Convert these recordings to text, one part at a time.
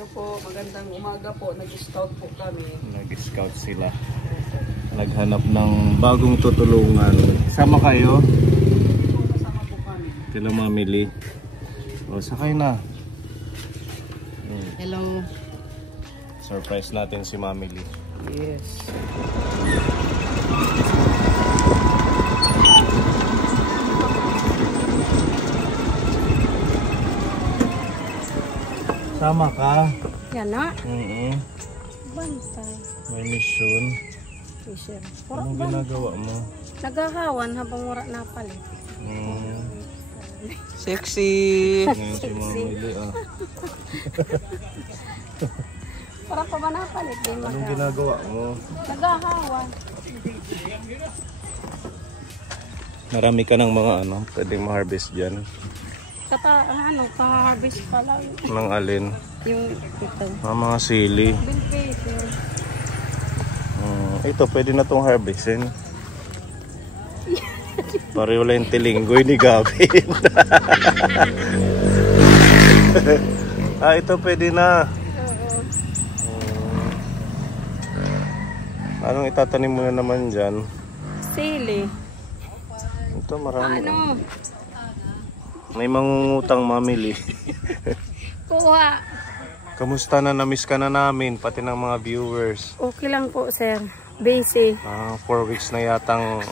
Hello po, magandang umaga po. Nag-scout po kami. Nag-scout sila. Naghanap ng bagong tutulungan. Sama kayo? Kasama po kami. Kila mamili. O, sakay na. Hello. Surprise natin si mamili. Yes. Sama ka? Yan na. Bantay. May mission. Fisher. Anong ginagawa mo? Nagahawan habang wala na palit. Sexy. Ngayon si mamili ah. Para pa ba napalit din Anong ginagawa mo? Nagahawan. Marami ka ng mga pwedeng ma-harvest dyan. Pang-harvest pa lang. Ng alin? Yung ito. Mga sili. Bilpito. Ito, pwede na itong harvestin. Pareho lang yung tilinggoy ni Gavin. Ito pwede na. Anong itatanim mo na naman dyan? Sili. Ito marami. Ano? May mangungutang mamili. Kuha. Kamusta na? Namiss ka na namin, pati ng mga viewers. Okay lang po, sir. Busy. 4 weeks na yatang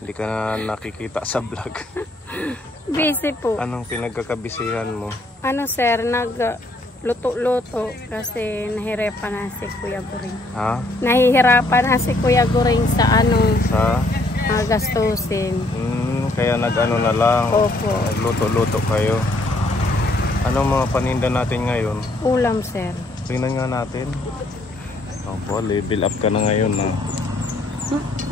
hindi ka na nakikita sa vlog. Busy po. Anong pinagkakabisihan mo? Ano, sir? Nag-luto-luto kasi nahihirapan na si Kuya Guring. Ha? Nahihirapan na si Kuya Guring sa Sa? gastusin. Kaya nag-ano na lang. Opo. Luto-luto kayo. Anong mga paninda natin ngayon? Ulam, sir. Tingnan nga natin. Opo, level up ka na ngayon ha.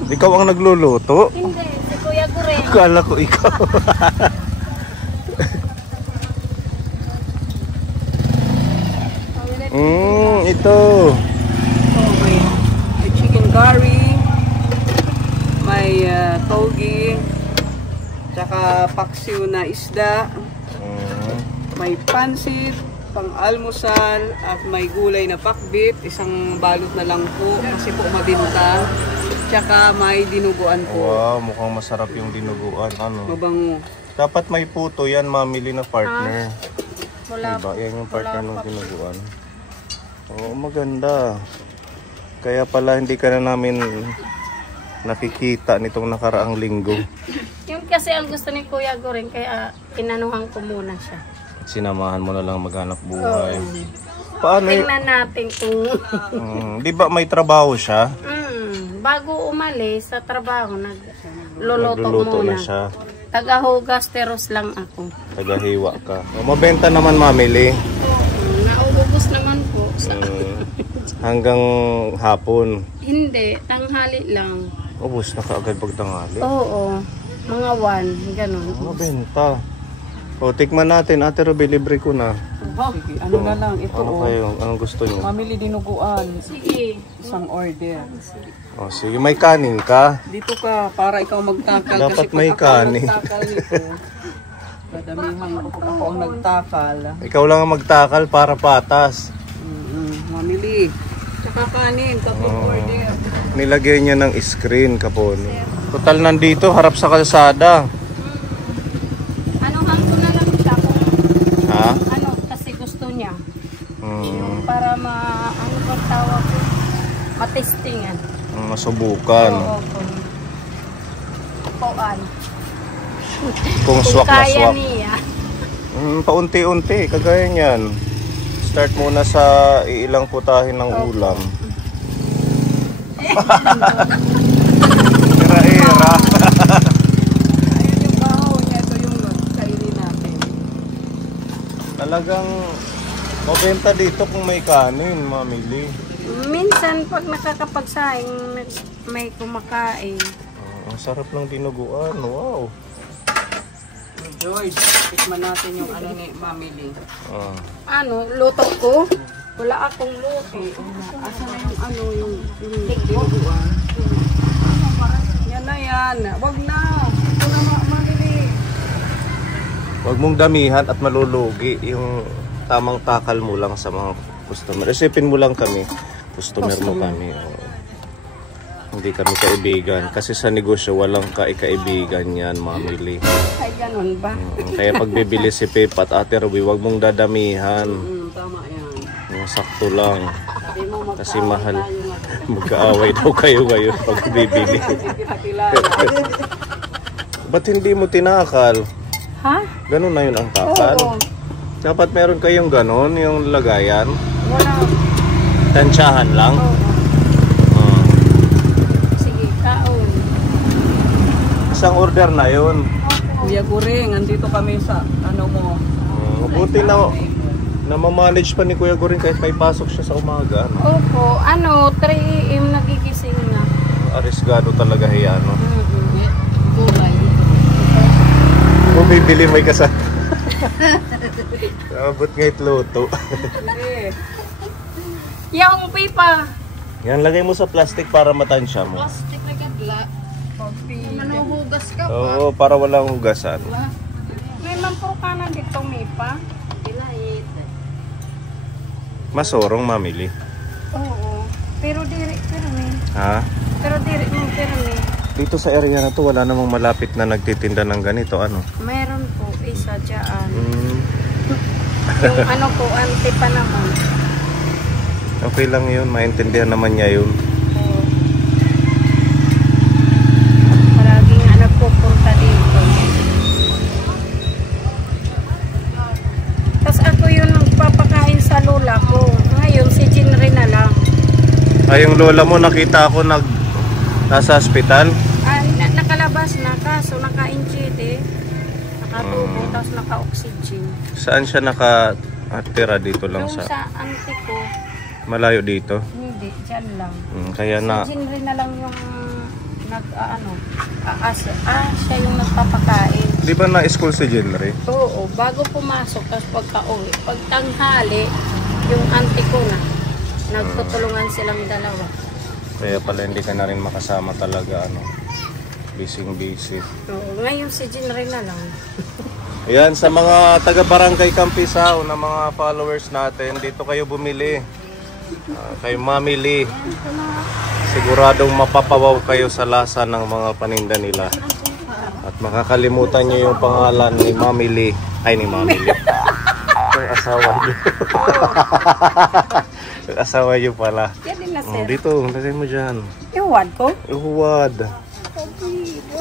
Ikaw ang nagluluto? Hindi, si Kuya Guring. Akala ko ikaw. Ito. May chicken curry. May togi. Tsaka paksiw na isda. May pansit, pang-almusal, at may gulay na pakbit. Isang balot na lang po kasi po mabinta. Tsaka may dinuguan po. Wow, mukhang masarap yung dinuguan. Mabango. Dapat may puto yan, mamili na partner. Wala Diba? po. Yan yung partner ng dinuguan. Oo, maganda. Kaya pala hindi ka na namin nakikita nitong nakaraang linggo. Yung kasi ang gusto ni Kuya Guring, kaya inanuhan ko muna siya. Sinamahan mo na lang maghanap buhay. Paano Tingnan natin kung... di ba may trabaho siya? bago umalis sa trabaho, nagluluto Nagluluto muna. na siya. Tagahugas teros lang ako. Tagahiwa ka. Mabenta naman mamili. Nauubos naman po. Hanggang hapon. Hindi, tanghali lang. Ubus na kaagad pag tanghali. Oo, mga 1, ganun. Mabenta. O, tikman natin. Ate Ruby, libre ko na. Sige, ano na lang, ito Ano kayo? Anong gusto niyo? Mamili dinuguan. Sige. Isang order. O, sige. May kanin ka? Dito ka, para ikaw magtakal. Dapat kasi may pag ako ang kanin. nagtakal nito, dadamihan ko pag ako ang nagtakal. Ikaw lang ang magtakal para patas. Mamili. Tsaka kanin, tatlong order. Nilagay niya ng screen kapon. Total nandito, harap sa kalsada. Anuhan ko na lang siya kung Ha? ano, kasi gusto niya. Para ano bang tawag ko? Matestingan. Masubukan. Oo, kuan. Kung swak na Kaya swak. niya. Paunti-unti, kagaya niyan. Start muna sa iilang putahin ng ulam. Ira-ira. Ayan yung bahaw niya, ito yung kainin natin. Talagang mabenta dito kung may kanin, mamili. Minsan pag nakakapagsaing, may kumakain. Ang sarap ng dinuguan, wow. Joy, tikman natin yung ano ni mamili. Ano, luto ko? Wala akong luto. Asa na yung ano, yung dinuguan? Yan na yan. Wag na. Ito na mamili. Huwag mong damihan at malulugi yung tamang takal mo lang sa mga customer. Isipin mo lang kami, customer mo kami. Hindi kami kaibigan. Kasi sa negosyo, walang kaibigan yan, mamili. Ay, ganun ba? Kaya pag bibili si Pip at Ate Ruby, huwag mong dadamihan. Tama yan. Yung sakto lang. Hindi mo Kasi mahal. Magkaaway daw kayo ngayon pag bibili. kita kilala. Ba't hindi mo tinakal? Ha? Ganun na yun ang takal. Oo. Dapat meron kayong ganun, yung lagayan. Wala. Tansyahan lang. Oo. Sige, kaon. Isang order na yun. Kuya Guring, andito kami sa ano mo. Buti na ma-manage pa ni Kuya Goring kahit may pasok siya sa umaga. No? Opo, 3 AM nagigising na. Arisgado talaga hiya, no? Gulay. Kung bibili may kasama. Abot ngay't luto. Hindi. Yung pipa. Yan, lagay mo sa plastic para matansya mo. Plastic na gadla. Manuhugas ka pa. Oo, para walang hugasan. May mampurkanan dito, Mipa. Masorong mamili. Oo. Pero diri, Ha? Pero diri mo, Dito sa area na to, wala namang malapit na nagtitinda ng ganito, ano? Mayroon po, isa dyan. Mm, Yung ano po, ante pa naman. okay lang yun, maintindihan naman niya yun. Oo. Palaging nagpupunta dito. Tapos ako yung nagpapakain sa lola ko. Ngayon, si Jinri na lang. Ay, yung lola mo, nakita ako nasa hospital. Nakalabas na, kaso naka-inject nakatubo, tapos naka-oxygen. Saan siya nakatira? Dito lang Yung sa auntie ko, malayo dito? hindi, dyan lang. Kaya na, Si Jinri na lang yung siya yung nagpapakain. di ba na-school si Jenry? Oo, bago pumasok, tapos pagka-uwi, pag tanghali, yung auntie ko na, nagtutulungan silang dalawa. Kaya pala hindi ka na rin makasama talaga, ano, busy. Oo, ngayon si Jinri na lang. Ayan, sa mga taga-barangay Campisao na mga followers natin, dito kayo bumili. Kayo mamili. Siguradong mapapawaw kayo sa lasa ng mga paninda nila. At makakalimutan nyo yung pangalan ni Mamili. Ay, ni Mamili. Yung asawa nyo. Yung asawa nyo pala. Yan din na, sir. Dito, lagay mo dyan. Iwan ko? Uhuwad.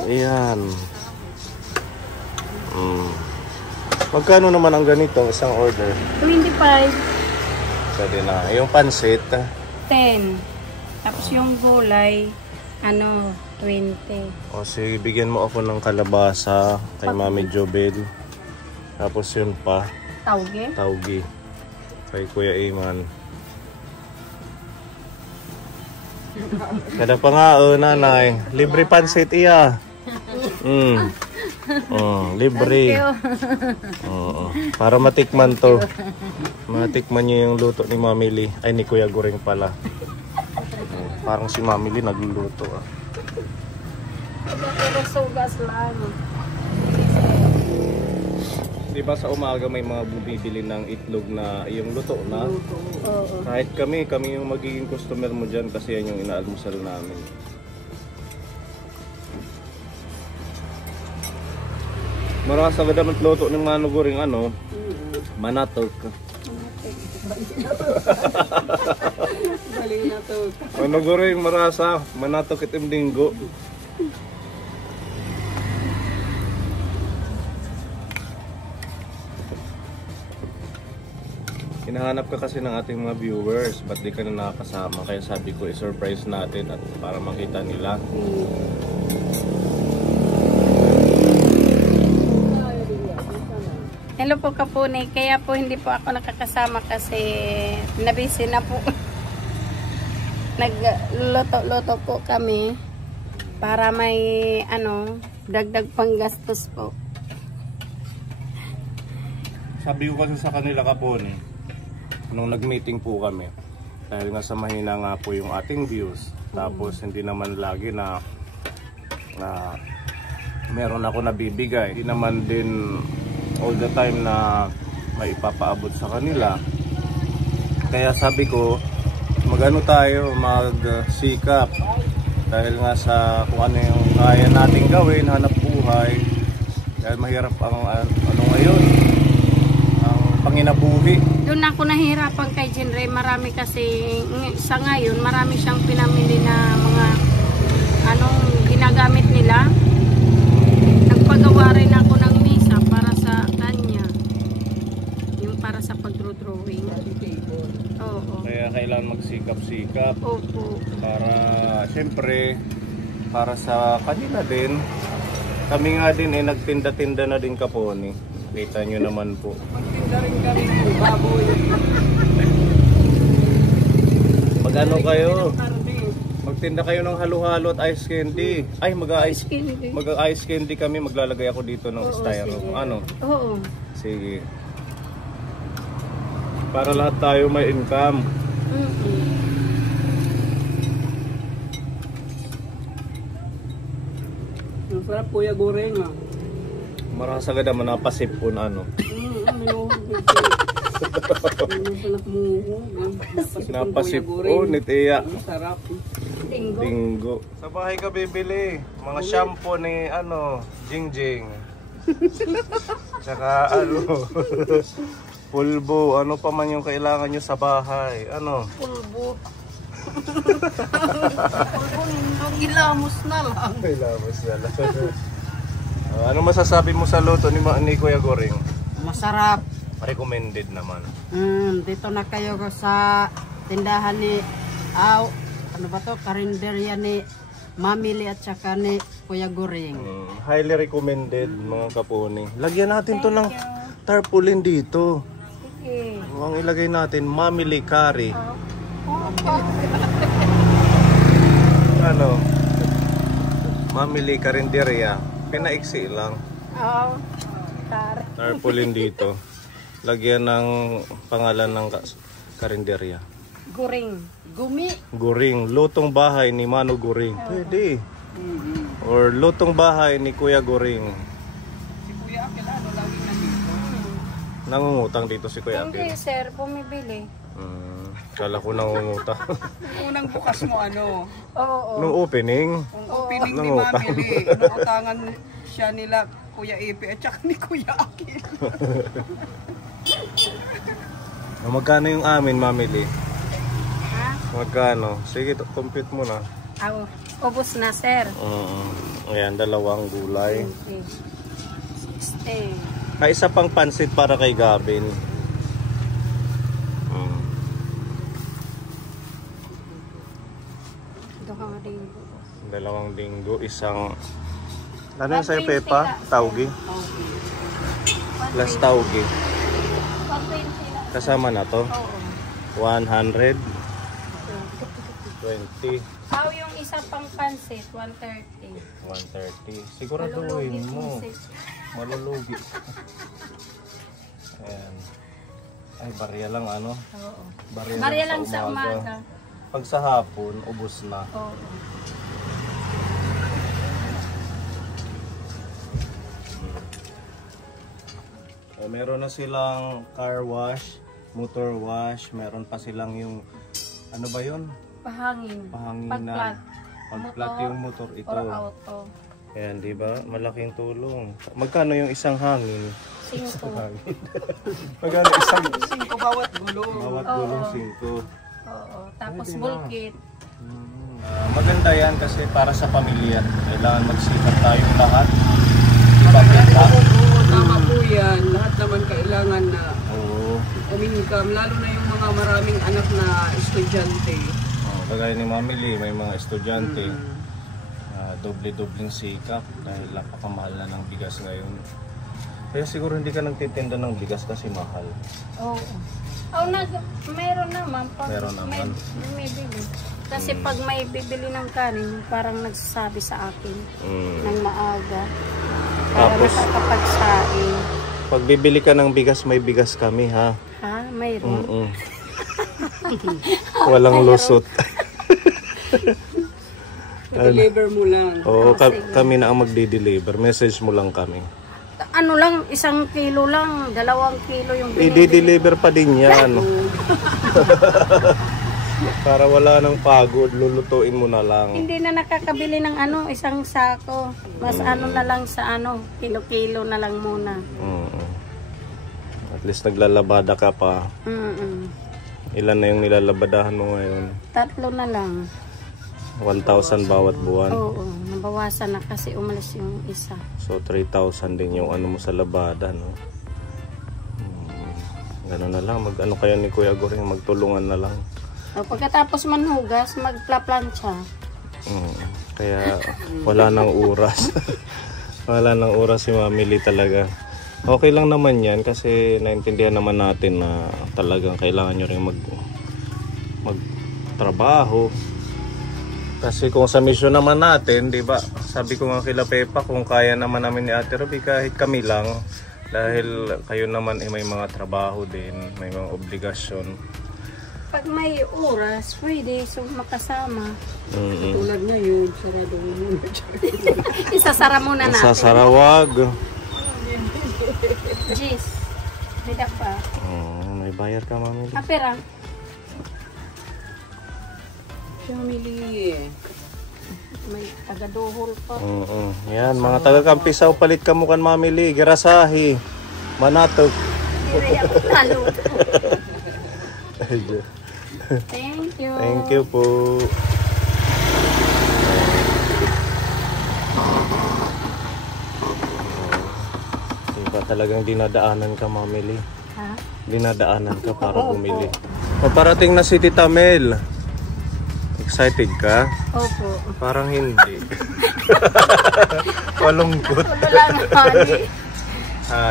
Ayan. Magkano naman ang ganito, isang order? 25. Pwede na. Yung pansit, 10. Tapos yung gulay, 20. o sige, bigyan mo ako ng kalabasa kay Mami Jobel. Tapos yun pa, Tauge? taugi kay Kuya Iman. Kada pa nga, nanay. Libre pansit iya. Libre. Oo. Para matikman to. Matikman nyo yung luto ni Mami Lee. Ay, ni Kuya Goring pala. Parang si Mami Lee nagluluto. Pero sugas lang. Di ba sa umaga may mga bumibili ng itlog na yung luto na? Oo. Kahit kami yung magiging customer mo dyan kasi yan yung inaalmusal namin. Maras agad naman luto ng manuguring manatok. Bali na to. Manuguring marasa, manatok itim linggo. Hinahanap ka kasi ng ating mga viewers, ba't di ka na nakakasama? Kaya sabi ko, i-surprise natin at para makita nila. Hello po Kapuni, kaya po hindi po ako nakakasama kasi nabisi na po. Nagluto-luto po kami para may dagdag panggastos po. Sabi ko kasi sa kanila Kapuni, nung nag-meeting po kami, dahil nga sa mahina nga po yung ating views, tapos hindi naman lagi na meron ako nabibigay, hindi naman din all the time na maipapaabot sa kanila. Kaya sabi ko, magano tayo, magsikap. Dahil nga sa kung ano yung kaya nating gawin, hanap buhay. Dahil mahirap ang ano ngayon, ang panginabuhi. Doon ako nahihirapan kay Jinre. Marami kasi, sa ngayon, marami siyang pinamili na mga anong ginagamit nila. Nagpagawa rin ako ng misa para sa kanya. Yung para sa pag-drawing. Oo. Kaya kailangan magsikap-sikap. Opo. Para, siyempre, para sa kanila din. Kami nga din, nagtinda-tinda na din kaponi. Kita nyo naman po. Magtinda rin kami ng baboy. Magano kayo? Magtinda kayo ng halo-halo at ice candy. Ay, mag-ice candy kami. Maglalagay ako dito ng styro. Ano? Oo. Sige. Para lahat tayo may income. Ang sarap kuya goreng ah. Marasagad naman napasipon ano. Napasipon ni Tia. Sarap. Dinggo. Sa bahay ka bibili. Mga shampoo ni ano, Jingjing. Tsaka ano, pulbo. Ano pa man yung kailangan nyo sa bahay. Ano? Pulbo. Gilamos na lang. Gilamos na lang. Ano masasabi mo sa luto ni Kuya Goring? Masarap. Recommended naman. Dito na kayo sa tindahan ni ano ba to? Karinderya ni Mamili at saka ni Kuya Goring. Highly recommended mga kapuni. Lagyan natin to ng tarpaulin dito. Okay. Ang ilagay natin, Mamili Curry. Ano? Mamili Karinderya. Pinaiksi lang. Oo. Tarpaulin dito. Lagyan ng pangalan ng karinderya. Goring. Goring. Lutong bahay ni Mano Goring. Pwede. Or lutong bahay ni Kuya Goring. Si Kuya Akil ano lagi nandito? Nangungutang dito si Kuya Hindi Akil. sir, bumibili. Kala ko nangungutang. Unang bukas mo ano? Oo. Nung opening. Kung opening ni Nangutang. Mamili, inuutangan siya nila Kuya Epe at saka ni Kuya Akil. Magkano yung amin, Mamili? Ha? Magkano? Sige, compute mo na. Ubus na sir. Ayan, dalawang gulay. 60. Ay, isa pang pansit para kay Gavin. Dalawang linggo, isang... Ano yung sa'yo, Pepa? Taugi? Plus taugi. Kasama na to? 100. 20. Yung isa pang pansit, 130. 130. Siguraduhin mo. Malulugi. Ayan. Ay, barya lang ano? Oo. Barya lang sa umaga. Pag sa hapon, ubos na. Oo. Meron na silang car wash, motor wash, meron pa silang yung ano ba yun? Pahanginan. Pag-flat yung motor ito. Or auto. Ayan, di ba? Malaking tulong. Magkano yung isang hangin? 5. Magkano isang 5 bawat gulong. bawat gulong 5? Oo. Tapos bulkit. Maganda yan kasi para sa pamilya. Kailangan magsikap tayong lahat. Ipapita. Tama po yan. Lahat naman kailangan na Oo. umingkam. Lalo na yung mga maraming anak na estudyante. Kagaya ni Mamili, may mga estudyante. Doble-dobling sikap dahil napakamahal na ng bigas ngayon. Kaya siguro hindi ka nagtitinda ng bigas kasi mahal. Oo. Meron naman. Meron naman. May bibili. Kasi pag may bibili ng kanin, parang nagsasabi sa akin ng maaga. Para Tapos, nakakapagsaing. pag bibili ka ng bigas, may bigas kami ha. Ha? Mayroon? Walang lusot. I-deliver mo lang. Oo, kami na ang magde-deliver. Message mo lang kami. ano lang, 1 kilo lang, 2 kilo yung binibili. I-deliver pa din yan. Para wala nang pagod, lulutuin mo na lang. Hindi na nakakabili ng ano, 1 sako. Mas ano na lang sa ano, kilo-kilo na lang muna. At least naglalabada ka pa. Ilan na yung nilalabadahan mo ngayon? 3 na lang. 1,000 bawat buwan. Oo, nabawasan na kasi umalis yung isa. So 3,000 din yung ano mo sa labada, no? Gano'n na lang, mag-ano kayo ni Kuya Goring, magtulungan na lang. O, pagkatapos manhugas, magplaplansya. Kaya wala nang oras. Wala nang oras si Mami Lee talaga. Okay lang naman yan kasi naintindihan naman natin na talagang kailangan nyo rin magtrabaho. Kasi kung sa mission naman natin, di ba? Sabi ko nga kila Pepa, kung kaya naman namin ni Ate Ruby, kahit kami lang, dahil kayo naman may mga trabaho din, may mga obligasyon. Pag may oras, pwede so makasama. Tulad ngayon, sarado mo muna. Isasara muna natin. Sasarawag. Jeez. Bida pa. May bayar ka, Mami Lee. Apera. Family. May tagaduhol pa. Yan, mga taga-Kampisaw, palit ka mukan, Mami Lee. Girasahi. Manatog. Hindi ako talo. Thank you. Thank you po. Diba talagang dinadaanan ka, Mami Lee? Ha? Dinadaanan ka para bumili. Paparating na si Tita Mel. Excited ka? Opo. Parang hindi. Malungkot. Wala na honey.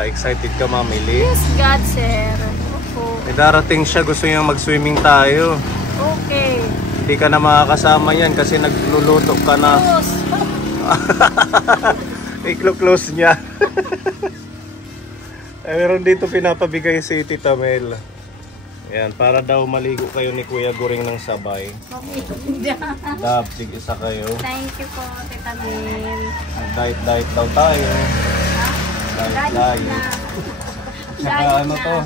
Excited ka, Mami Lee? Yes, God, sir. Opo. Darating siya, gusto niya mag-swimming tayo. Okay. Hindi ka na makakasama yan kasi nagluluto ka na. Close. I-close niya. Meron dito pinapabigay si Tita Mel. Yan, para daw maligo kayo ni Kuya Goring ng sabay. Okay. Dabtig isa kayo. Thank you po, Tita Mel. Diet daw tayo. Diet. Tsaka ano to?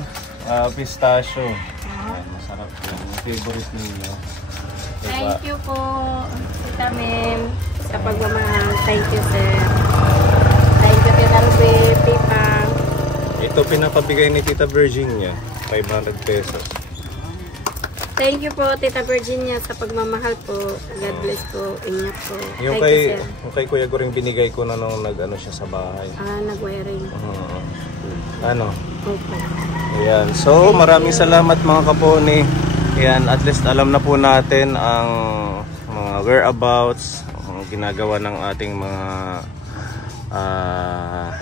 Pistachio. Yan, masarap yan. Yung favorite ninyo. Diba? Thank you po, Tita Mel, sa pagmamahal. Thank you, sir. Thank you, Tita Ruby, Pipa. Ito pinapabigay ni Tita Virginia. 500 pesos. Thank you po, Tita Virginia, sa pagmamahal po. God bless po. Ingat po. Yung Thank you, sir. kay Kuya Goring binigay ko na nung nag-ano siya sa bahay. Nag-wearing. Ano? Okay. Ayan. So, maraming salamat mga kaponi. Ayan, at least alam na po natin ang mga whereabouts, ang ginagawa ng ating mga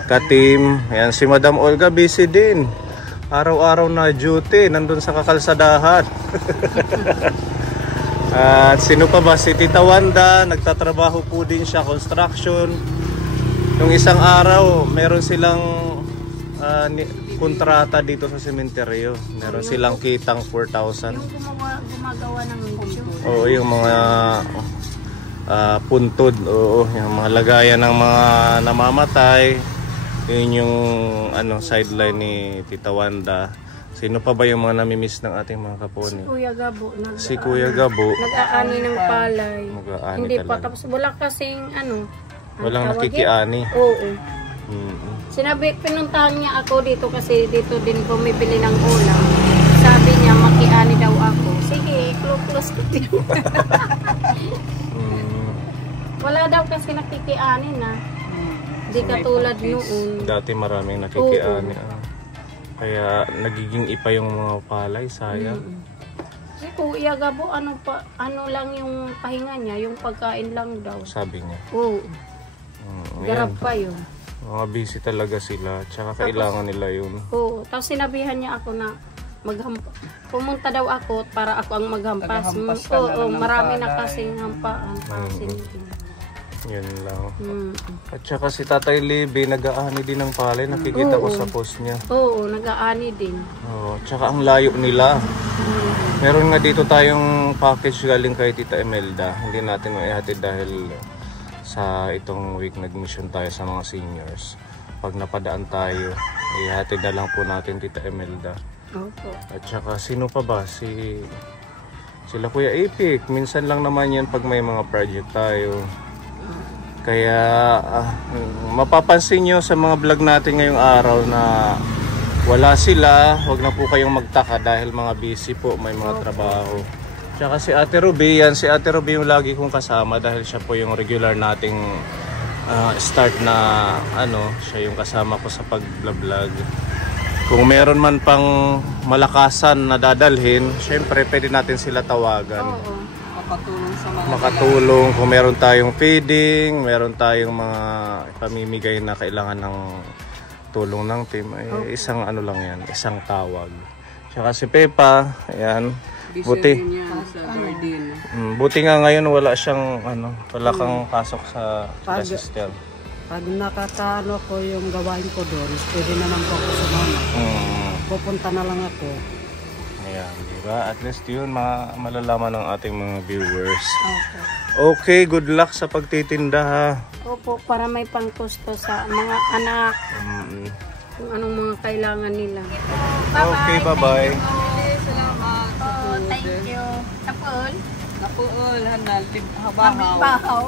ka-team. Ayan, si Madam Olga busy din. Araw-araw na duty, nandun sa kakalsadahan. At sino pa ba? Si Tita Wanda, nagtatrabaho po din siya, construction. Yung isang araw, meron silang kontrata dito sa sementeryo. Meron silang kitang 4,000. Yung gumagawa ng video. Oo, yung mga puntod, oo, yung mga lagayan ng mga namamatay. Yun yung sideline ni Tita Wanda. Sino pa ba yung mga namimiss ng ating mga kaponi? Si Kuya Gabo. Si Kuya Gabo. Nag-aani ng palay. Nag-aani Hindi pa talaga. tapos. Wala kasing Walang nakikiani. Oo. Sinabi, pinuntahan niya ako dito kasi dito din bumibili ng ulam. Sabi niya, makiani daw ako. Sige, close ko din. Wala daw kasi nakikiani na. Hindi katulad noon. Dati maraming nakikiani. Kaya nagiging ipa yung mga palay, sayang. Si Kuya Gabo, ano lang yung pahinga niya, yung pagkain lang daw. Sabi niya. Oo. Garap pa yun. Mga busy talaga sila. Tsaka kailangan nila yun. Oo. Tapos sinabihan niya ako na pumunta daw ako para ako ang maghampas. Oo, marami na kasing hampaan. Yun lang. At saka si Tatay Libby, nag-aani din ng palay. Nakikita ko sa post niya. Oo, nag-aani din. Oo, tsaka ang layo nila. Meron nga dito tayong package galing kay Tita Imelda. Hindi natin maihatid dahil sa itong week nag-mission tayo sa mga seniors. pag napadaan tayo, ihatid na lang po natin Tita Imelda. Opo. At saka sino pa ba? Sila Kuya Epic. Minsan lang naman yan pag may mga project tayo. Kaya mapapansin nyo sa mga vlog natin ngayong araw na wala sila. Huwag na po kayong magtaka dahil mga busy po, may mga trabaho. Tsaka si Ate Ruby, yan si Ate Ruby yung lagi kong kasama dahil siya po yung regular nating start na siya yung kasama ko sa pag-vlog. Kung meron man pang malakasan na dadalhin, syempre pwede natin sila tawagan. Oo. Makatulong sa mga Makatulong kung meron tayong feeding, meron tayong mga pamimigay na kailangan ng tulong ng team, isang lang yan, isang tawag. Tsaka si Pepa, ayan, buti. sa garden. Buti nga ngayon wala siyang wala kang pasok sa sister. Pag nakakaano ko yung gawain ko doon, pwede naman po ako sumama. Pupunta na lang ako. Ayan, di ba? At least yun, malalaman ng ating mga viewers. Opo. Okay, good luck sa pagtitinda ha. Opo, para may pangkusto sa mga anak. Kung anong mga kailangan nila. Okay, bye-bye. Salamat. Oh, thank you. Tapos, Napuol, handal, kami habahaw. bahaw.